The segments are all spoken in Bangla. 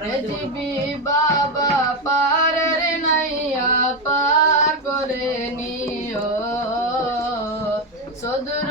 পৃথিবী বাবা পারের নাইয়া পার করে নিও। সদরুল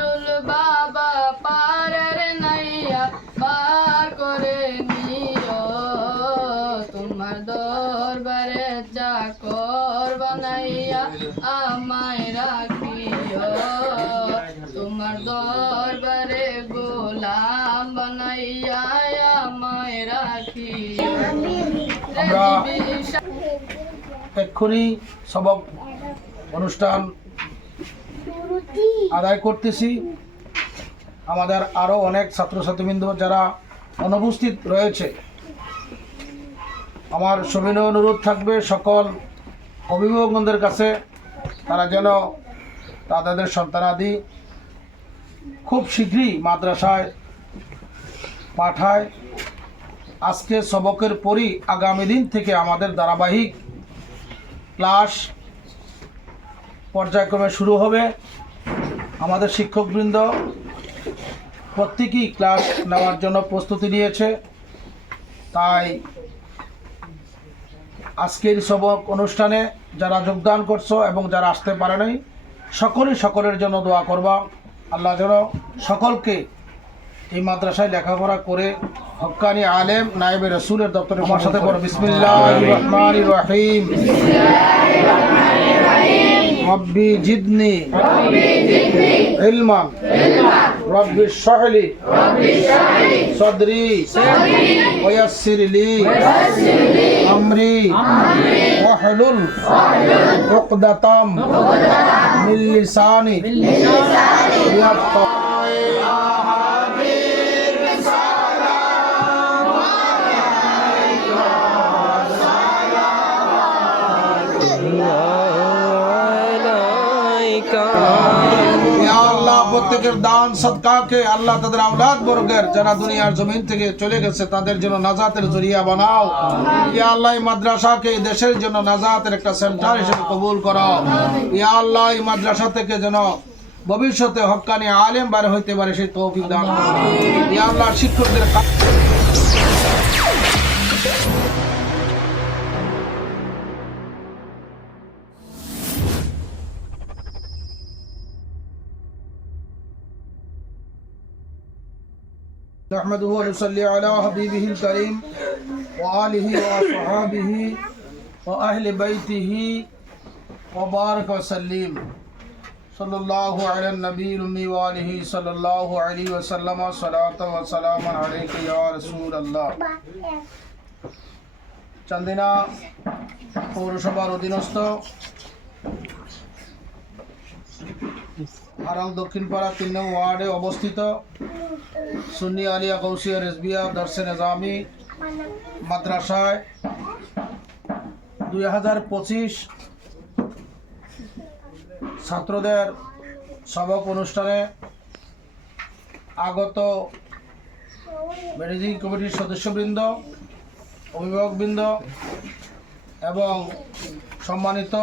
আমরা- এক্ষুনি সবক অনুষ্ঠান আদায় করতেছি। আমাদের আরও অনেক ছাত্রছাত্রীবৃন্দ যারা অনুপস্থিত রয়েছে। আমার সবিনয় অনুরোধ থাকবে সকল অভিভাবকদের কাছে। তারা যেন তাদের সন্তানাদি খুব শীঘ্রই মাদ্রাসায় পাঠায়। আজকে সবকের পরই আগামী দিন থেকে আমাদের ধারাবাহিক ক্লাস পর্যায়ক্রমে শুরু হবে। আমাদের শিক্ষকবৃন্দ প্রত্যেকেই ক্লাস নেওয়ার জন্য প্রস্তুতি নিয়েছে। তাই আজকের সবক অনুষ্ঠানে যারা যোগদান করছ এবং যারা আসতে পারে নাই, সকলেই সকলের জন্য দোয়া করবা। আল্লাহ যেন সকলকে এই মাদ্রাসায় লেখাপড়া করে হক্কানি আলেম নায়েবে রসুলের দপ্তরে আমার সাথে করো বিসমিল্লাহ রহমান রহিম রব্বি জিদনি ইলমান রব্বি শহলি সদরি ওয়াসির লি আমরি ওয়াহলুল উকদাতাম মিন লিসানি প্রত্যেকের দান সৎকাকে আল্লাহ তাদের আওলাদ বর্গের যারা দুনিয়ার জমিন থেকে চলে গেছে তাদের জন্য নাজাতের জরিয়া বানাও। ইয়া আল্লাহ মাদ্রাসাকে দেশের জন্য নাজাতের একটা সেন্টার হিসেবে কবুল করাও। ইয়া আল্লাহ মাদ্রাসা থেকে যেন ভবিষ্যতে হকানি আলেম বার হইতে পারে সেই তৌফিক দান করো। ইয়া আল্লাহ শিক্ষকদের نحمده ونصلي على حبيبه الكريم وآله وصحابه وأهل بيته وبارك وسلم صلى الله على النبي الأمي وآله صلى الله عليه وسلم صلاة وسلام عليك يا رسول الله চান্দিনা পৌরসভার অধীনস্থ আরাম দক্ষিণপাড়া তিন নং ওয়ার্ডে অবস্থিত। সুন্নি আলিয়া কৌশিয়া রেজবিয়া দর্শে নিজামি মাদ্রাসায় দুই হাজার পঁচিশ ছাত্রদের সবক অনুষ্ঠানে আগত ম্যানেজিং কমিটির সদস্যবৃন্দ, অভিভাবকবৃন্দ এবং সম্মানিত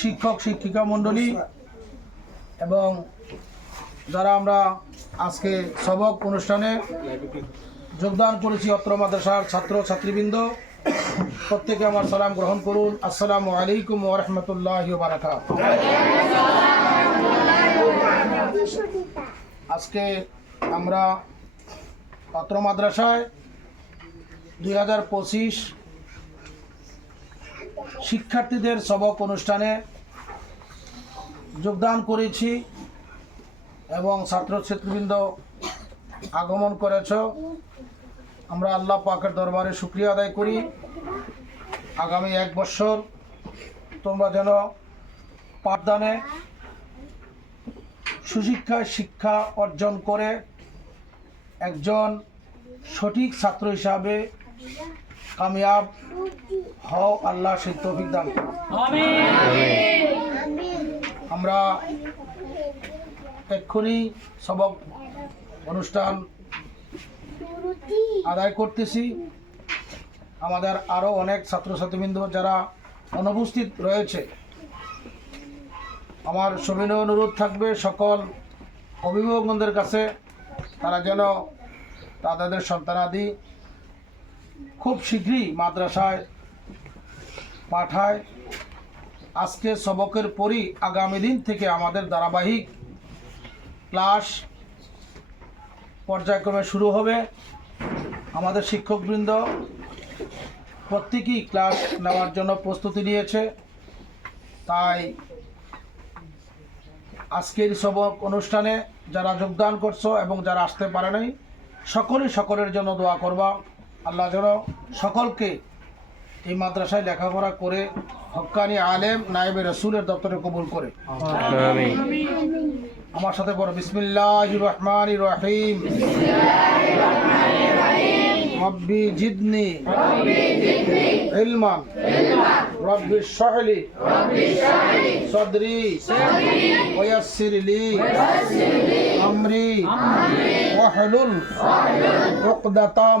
শিক্ষক শিক্ষিকা মণ্ডলী এবং যারা আমরা আজকে সবক অনুষ্ঠানে যোগদান করেছি অত্র মাদ্রাসার ছাত্র, ছাত্রীবৃন্দ, প্রত্যেকে আমার সালাম গ্রহণ করুন। আসসালামু আলাইকুম ওরহমতুল্লাহ বারাকাত আজকে আমরা অত্র মাদ্রাসায় দুই হাজার পঁচিশ শিক্ষার্থীদের সবক অনুষ্ঠানে যোগদান করেছি এবং ছাত্র ছাত্রছাত্রীবৃন্দ আগমন করেছ। আমরা আল্লাহ পাকের দরবারে শুক্রিয়া আদায় করি। আগামী এক বছর তোমরা যেন পাঠদানে সুশিক্ষায় শিক্ষা অর্জন করে একজন সঠিক ছাত্র হিসাবে কামিয়াব হও। আল্লাহ সেই তৌফিক দান। আমরা এক্ষুনি সবক অনুষ্ঠান আদায় করতেছি। আমাদের আরও অনেক ছাত্রছাত্রীবৃন্দ যারা অনুপস্থিত রয়েছে। আমার সবিনয় অনুরোধ থাকবে সকল অভিভাবকদের কাছে। তারা যেন তাদের সন্তানাদি খুব শীঘ্রই মাদ্রাসায় পাঠায়। আজকে সবকের পরই আগামী দিন থেকে আমাদের ধারাবাহিক ক্লাস পর্যায়ক্রমে শুরু হবে। আমাদের শিক্ষকবৃন্দ প্রত্যেকেই ক্লাস নেওয়ার জন্য প্রস্তুতি নিয়েছে। তাই আজকের সবক অনুষ্ঠানে যারা যোগদান করছ এবং যারা আসতে পারে নাই, সকলেই সকলের জন্য দোয়া করবা। আল্লাহ যেন সকলকে এই মাদ্রাসায় লেখাপড়া করে হক্কানি আলেম নায়েবে রসুলের দপ্তরে কবুল করে। আমার সাথে পড়ো বিসমিল্লাহ রহমান রহিম। রব্বি জিদনি ইলমান। রব্বি শহলি। সদরি। ওয়াসির লি। আমরি। ওয়াহলুল। উকদাতাম।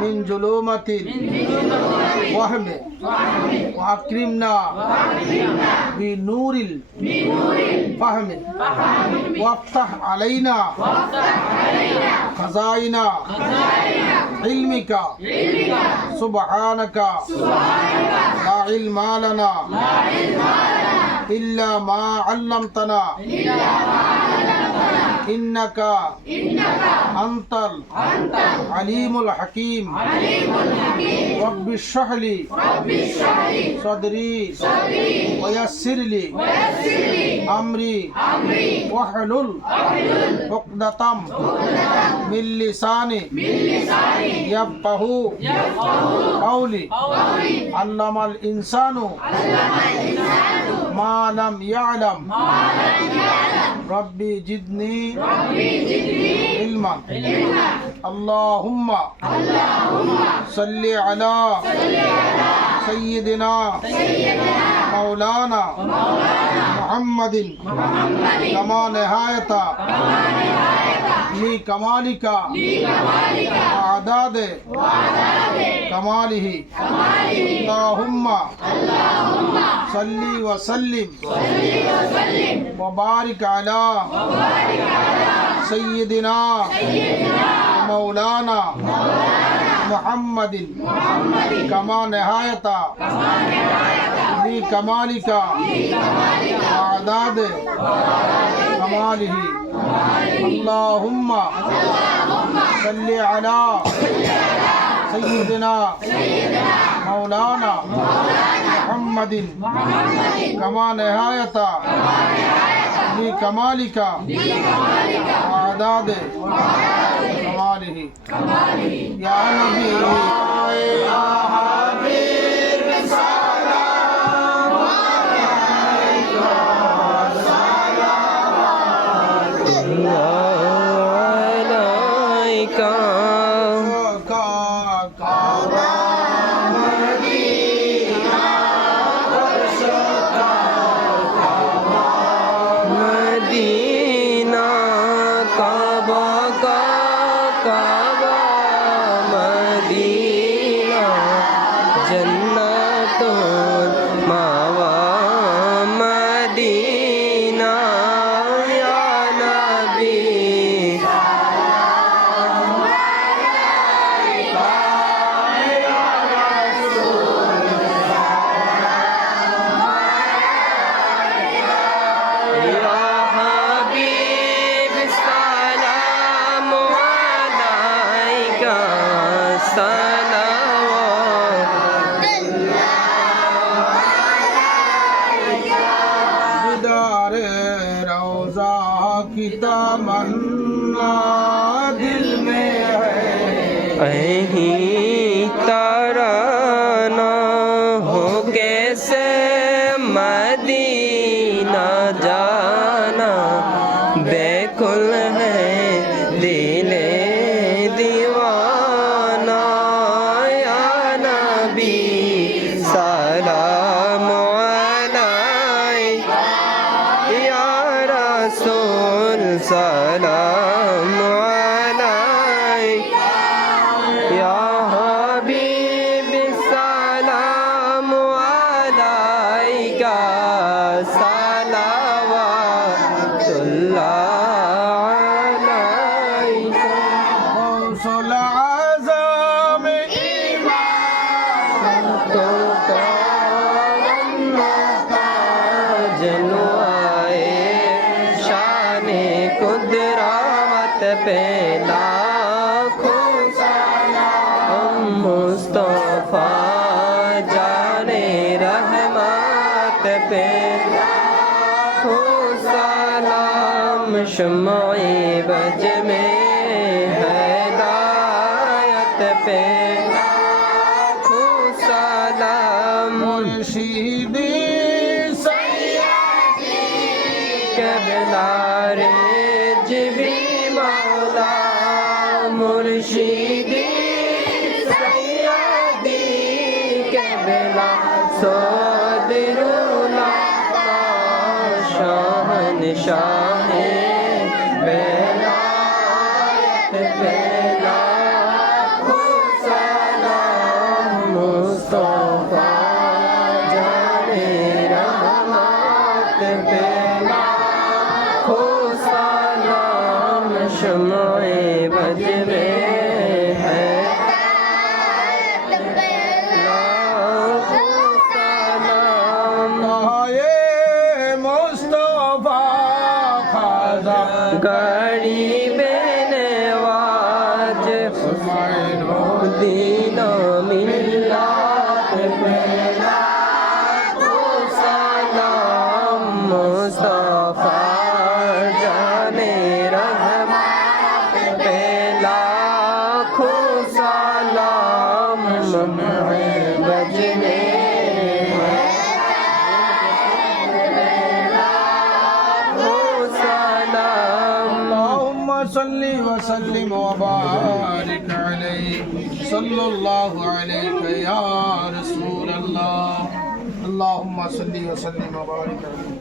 من ظلمة الوهم وأكرمنا بنور الفهم وافتح علينا خزائن علمك سبحانك لا علم لنا إلا ما علمتنا إنك إنك أنت أنت عليم الحكيم. عليم الحكيم رب اشرح لي رب اشرح لي صدري صدري ويسر لي ويسر لي أمري أمري واحلل واحلل عقدة من لساني من لساني يفقه يفقه قولي. قولي علم الإنسان علم الإنسان ما لم يعلم. ما لم يعلم ربي جدني علما. اللهم صل على سيدنا مولانا محمد كما نهاية لكمالك وعداد كماله اللهم صل وسلم وبارك على سيدنا مولانا محمد كما نهاية لكمالك وعداد كماله اللهم صل على سيدنا مولانا محمد كما نهاية لكمالك وعداد Kamali. Ya Rabbi, ya Medina की तमन्ना दिल में है बज में बजने खो सलाम اللهم صل وسلم وبارك عليه صلى الله عليك يا رسول الله اللهم صل وسلم وبارك عليه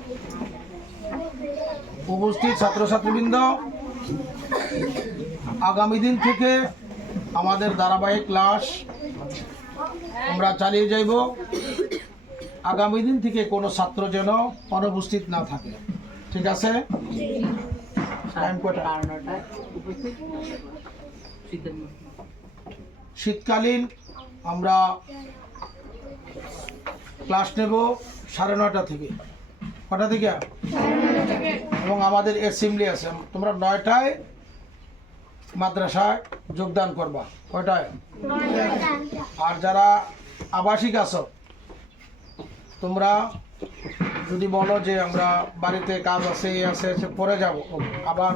উপস্থিত ছাত্রছাত্রীবৃন্দ আগামী দিন থেকে আমাদের ধারাবাহিক ক্লাস আমরা চালিয়ে যাইব। আগামী দিন থেকে কোনো ছাত্র যেন অনুপস্থিত না থাকে। ঠিক আছে? শীতকালীন আমরা ক্লাস নেব সাড়ে নয়টা থেকে। কটা থেকে? এবং আমাদের অ্যাসেম্বলি আছে। তোমরা নয়টায় মাদ্রাসায় যোগদান করবা। কয়টায়? আর যারা আবাসিক আছো তোমরা যদি বলো যে আমরা বাড়িতে কাজ আছে এ আছে সে পরে যাব। আবার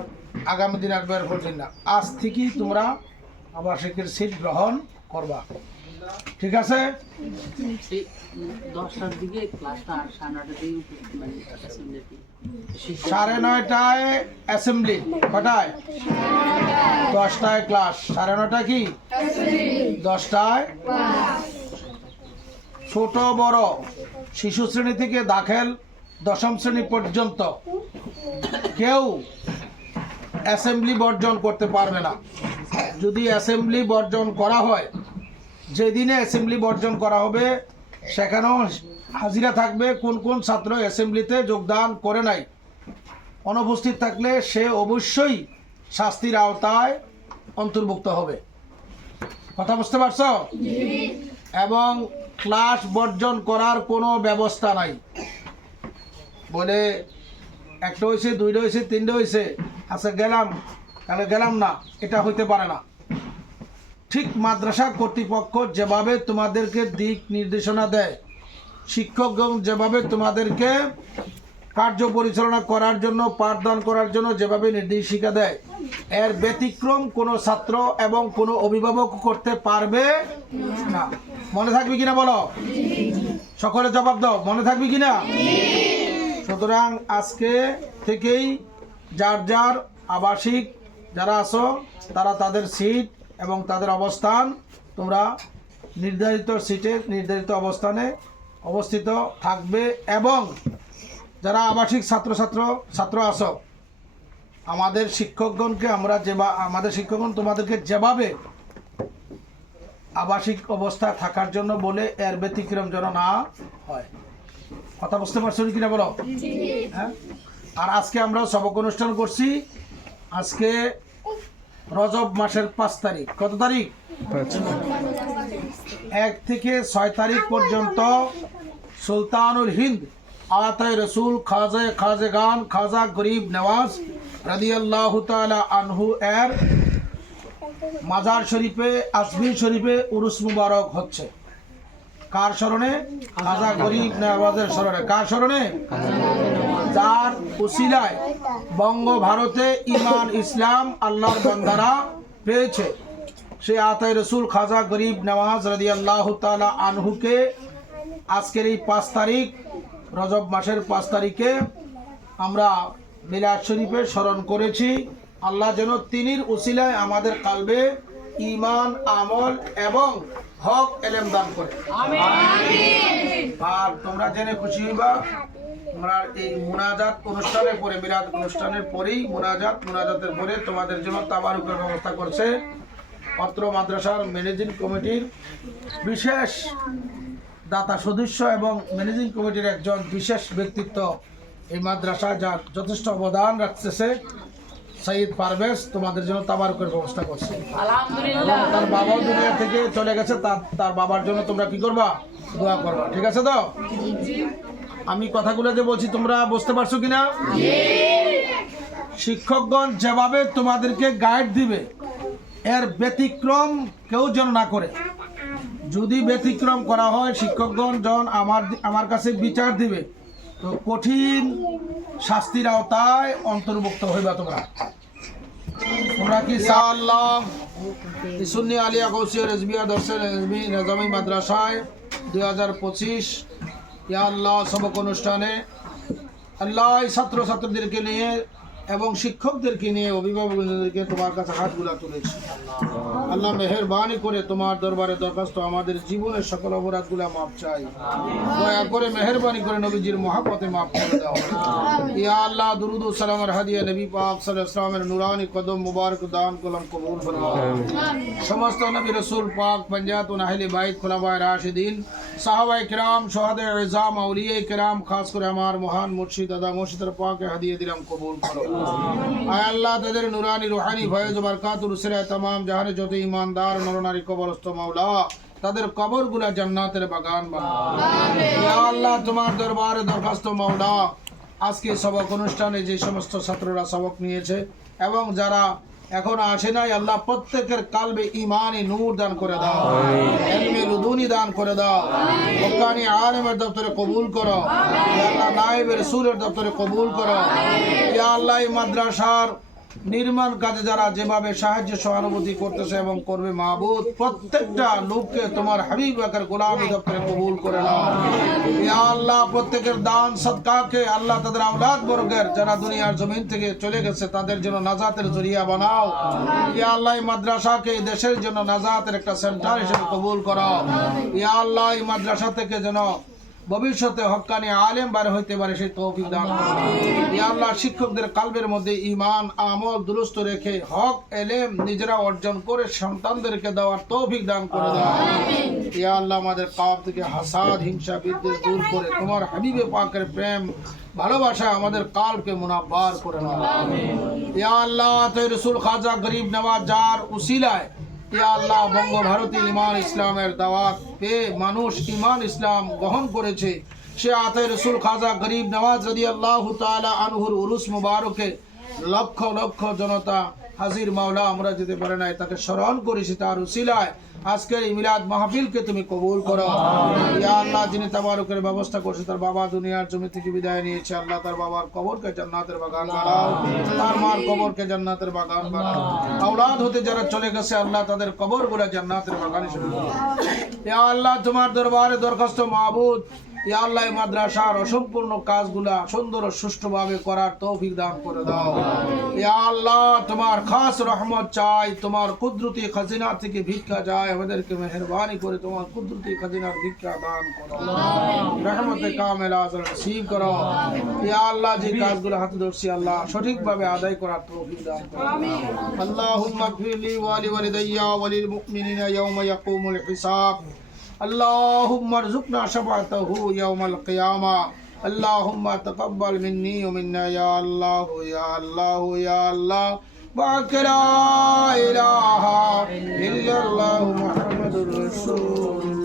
আগামী দিন আর বের করছেন না। আজ থেকেই তোমরা আবাসিকের সিট গ্রহণ করবা। ঠিক আছে? সাড়ে মানে সাড়ে নয়টায় অ্যাসেম্বলি কটায়? দশটায় ক্লাস সাড়ে নয়টায় কি? দশটায়? ছোট বড়। শিশু শ্রেণি থেকে দাখেল দশম শ্রেণি পর্যন্ত। কেউ অ্যাসেম্বলি বর্জন করতে পারবে না। যদি অ্যাসেম্বলি বর্জন করা হয় যেদিনে অ্যাসেম্বলি বর্জন করা হবে, সেখানেও হাজিরা থাকবে কোন কোন ছাত্র অ্যাসেম্বলিতে যোগদান করে নাই। অনুপস্থিত থাকলে সে অবশ্যই শাস্তির আওতায় অন্তর্ভুক্ত হবে। কথা বুঝতে পারছ? এবং ক্লাস বর্জন করার কোনো ব্যবস্থা নাই। বলে একটা হয়েছে, দুইটা হয়েছে, তিনটে হয়েছে। আচ্ছা গেলাম। তাহলে গেলাম না, এটা হইতে পারে না। ঠিক মাদ্রাসা কর্তৃপক্ষ যেভাবে তোমাদেরকে দিক নির্দেশনা দেয় শিক্ষকগণ যেভাবে তোমাদেরকে কার্য পরিচালনা করার জন্য, পাঠদান করার জন্য যেভাবে নির্দেশিকা দেয়, এর ব্যতিক্রম কোনো ছাত্র এবং কোনো অভিভাবক করতে পারবে না। মনে থাকবে কিনা বলো? সকলে জবাব দাও, মনে থাকবে কিনা? সুতরাং আজকে থেকেই যার যার আবাসিক যারা আসো তারা তাদের সিট এবং তাদের অবস্থান তোমরা নির্ধারিত সিটে নির্ধারিত অবস্থানে অবস্থিত থাকবে এবং যারা আবাসিক ছাত্রছাত্র ছাত্র আস আমাদের শিক্ষকগণকে আমরা যে আমাদের শিক্ষকগণ তোমাদেরকে যেভাবে আবাসিক অবস্থায় থাকার জন্য বলে এর ব্যতিক্রম যেন না হয়। কথা বুঝতে পারছ কিনা বলো? হ্যাঁ? আর আজকে আমরা সবক অনুষ্ঠান করছি। আজকে রজব মাসের পাঁচ তারিখ। কত তারিখ? এক থেকে ছয় তারিখ পর্যন্ত সুলতানুল হিন্দ আতায় রসুল খাজে খাজে গান খাজা গরিব নওয়াজ রাদিয়াল্লাহু তাআলা আনহু এর মাজার শরীফে আসমিন শরীফে উরুস মুবারক হচ্ছে। কার স্মরণে? খাজা গরিব নওয়াজের স্মরণে। কার স্মরণে? যার উসিলায় বঙ্গ ভারতে ইমান ইসলাম আল্লাহর বান্দারা পেয়েছে। সে আতাই রসুল খাজা গরিব নওয়াজ রাদি আল্লাহ তালা আনহুকে আজকের এই পাঁচ তারিখ রজব মাসের পাঁচ তারিখে আমরা মিলাদ শরীফে স্মরণ করেছি। আল্লাহ যেন তিনির উসিলায় আমাদের কালবে ইমান আমল এবং হক এলেম দান করে। আর তোমরা জেনে খুশি হইবা আমরা এই মোনাজাত অনুষ্ঠানের পরে বিরাট অনুষ্ঠানের পরেই মোনাজাত মোনাজাতের পরে তোমাদের জন্য তাবারুকের ব্যবস্থা করছে অত্র মাদ্রাসার ম্যানেজিং কমিটির বিশেষ দাতা সদস্য এবং ম্যানেজিং কমিটির একজন বিশেষ ব্যক্তিত্ব এই মাদ্রাসা যার যথেষ্ট অবদান রাখতেছে সঈদ পারভেজ তোমাদের জন্য তাবারুকের ব্যবস্থা করছে। তার বাবাও দুনিয়া থেকে চলে গেছে তার তার বাবার জন্য তোমরা কি করবা? দোয়া করবা ঠিক আছে তো? আমি কথাগুলো যে বলছি, তোমরা বুঝতে পারছ কিনা? শিক্ষকগণ যেভাবে তোমাদেরকে গাইড দিবে, এর ব্যতিক্রম কেউ যেন না করে। যদি ব্যতিক্রম করা হয়, শিক্ষকগণ যখন আমার আমার কাছে বিচার দিবে, তো কঠিন শাস্তির আওতায় অন্তর্ভুক্ত হইবা তোমরা। তোমরা কি আল্লাহ সুন্নি আলিয়া কৌশিয়া রেজবিয়া দর্শন রেজবি নিজামি মাদ্রাসায় দুই হাজার পঁচিশ ইয়া আল্লাহ সবক অনুষ্ঠানে আল্লাহ এই ছাত্রছাত্রীদেরকে নিয়ে এবং শিক্ষকদেরকে নিয়ে অভিভাবকদেরকে তোমার কাছে হাতগুলা তুলেছি। আল্লাহ মেহরবানি করে তোমার দরবারে দরখাস্ত আমাদের জীবনের সকল অপরাধগুলা মাপ চাই। দয়া করে মেহরবানি করে নবীজির মহাপথে মাফ করে দাও। ইয়া আল্লাহ দুরুদ সালামের হাদিয়া নবী পাক ওয়াসাল্লামের নুরানি কদম মুবারক দান কলম কবুল ফরমাও। সমস্ত নবী রসুল পাক পঞ্জাত ও আহলে বাইত খুলাফায়ে রাশিদিন সাহাবাই কিরাম সোহাদে রেজাম আউলিয়া কিরাম খাস করে আমার মহান মুর্শিদ দাদা মুর্শিদের পাকে হাদিয়ে দিলাম কবুল করো। আয় আল্লাহ তাদের নুরানি রুহানি ফয়েজ বারকাতুল সিরা তাম জাহানে যত ইমানদার নরনারী কবরস্থ মাওলা তাদের কবরগুলা জান্নাতের বাগান বানাও। আল্লাহ তোমার দরবারে দরখাস্ত মাওলা আজকে সবক অনুষ্ঠানে যে সমস্ত ছাত্ররা সবক নিয়েছে এবং যারা এখন আসে নাই আল্লাহ প্রত্যেকের কালবে ইমানি নূর দান করে দাও। এলমে রুদুনি দান করে দাও। ওকানি আলেমের দপ্তরে কবুল করো। আল্লাহ নায়েবের সুরের দপ্তরে কবুল করো। ইয়া আল্লাহ মাদ্রাসার নির্মাণ কাজে যারা যেভাবে সাহায্য সহানুভূতি করতেছে এবং করবে মাহবুদ প্রত্যেকটা লোককে তোমার হাবিব আকার গোলামি দপ্তরে কবুল করে নাও। আল্লাহ, প্রত্যেকের দান সদকাকে আল্লাহ তাদের আওলাদ বর্গের যারা দুনিয়ার জমিন থেকে চলে গেছে, তাদের জন্য নাজাতের জরিয়া বানাও। ইয়া আল্লাহ মাদ্রাসাকে দেশের জন্য নাজাতের একটা সেন্টার হিসেবে কবুল করাও। ইয়া আল্লাহ মাদ্রাসা থেকে যেন ভবিষ্যতে হক্কানি আলেম বার হইতে পারে সেই তৌফিক দান ইয়া আল্লাহ শিক্ষকদের কালবের মধ্যে ইমান আমল দুরুস্ত রেখে হক এলেম নিজেরা অর্জন করে সন্তানদেরকে দেওয়ার তৌফিক দান করে দাও। ইয়া আল্লাহ আমাদের কাপ থেকে হাসাদ হিংসা বিদ্বেষ দূর করে তোমার হাবিবে পাকের প্রেম ভালোবাসা আমাদের কালকে মুনাব্বার করে নাও। ইয়া আল্লাহ রসুল খাজা গরিব নওয়াজ যার উসিলায় আল্লাহ বঙ্গভারতী ইমান ইসলামের দাওয়াত পেয়ে মানুষ ইমান ইসলাম গ্রহণ করেছে, সে আতে রসুল খাজা গরিব নওয়াজ রদি আল্লাহ তালা আনহুর উরুস মুবারকে লক্ষ লক্ষ জনতা হাজির মাওলা, আমরা যেতে পারে নাই, তাকে স্মরণ করেছি তার উসিলায়। আজকের এই মিলাদ মাহফিলকে তুমি কবুল করো। ইয়া আল্লাহ, যিনি তাবারুকের ব্যবস্থা করছে, তার বাবা দুনিয়ার জমি থেকে বিদায় নিয়েছে। আল্লাহ তার বাবার কবরকে জান্নাতের বাগান বানাও। তার মার কবরকে জান্নাতের বাগান বানাও। আওলাদ হতে যারা চলে গেছে, আল্লাহ তাদের কবরগুলা জান্নাতের বাগান হিসেবে। ইয়া আল্লাহ, তোমার দরবারে দরখাস্ত মাহবুদ আল্লাহ মাদ্রাসার অসম্পূর্ণ কাজগুলা সুন্দর ও সুষ্ঠুভাবে করার তৌফিক দান করে দাও। আল্লাহ তোমার খাস রহমত চাই তোমার কুদরতি খাজিনা থেকে ভিক্ষা যায় আমাদেরকে মেহরবানি করে তোমার কুদরতি খাজিনার ভিক্ষা দান করো। কামেল করো। ইয়া আল্লাহ যে কাজগুলো হাতে ধরছি আল্লাহ সঠিকভাবে আদায় করার তৌফিক দান করো। আল্লাহুম্মা ফিলি ওয়ালি ওয়ালিদাইয়া ওয়ালিল মুমিনিনা ইয়াওমা ইয়াকুমুল হিসাব। اللهم ارزقنا شفاعته يوم القيامة. اللهم تقبل مني ومنا يا الله يا الله يا الله. باك لا إله إلا الله محمد رسول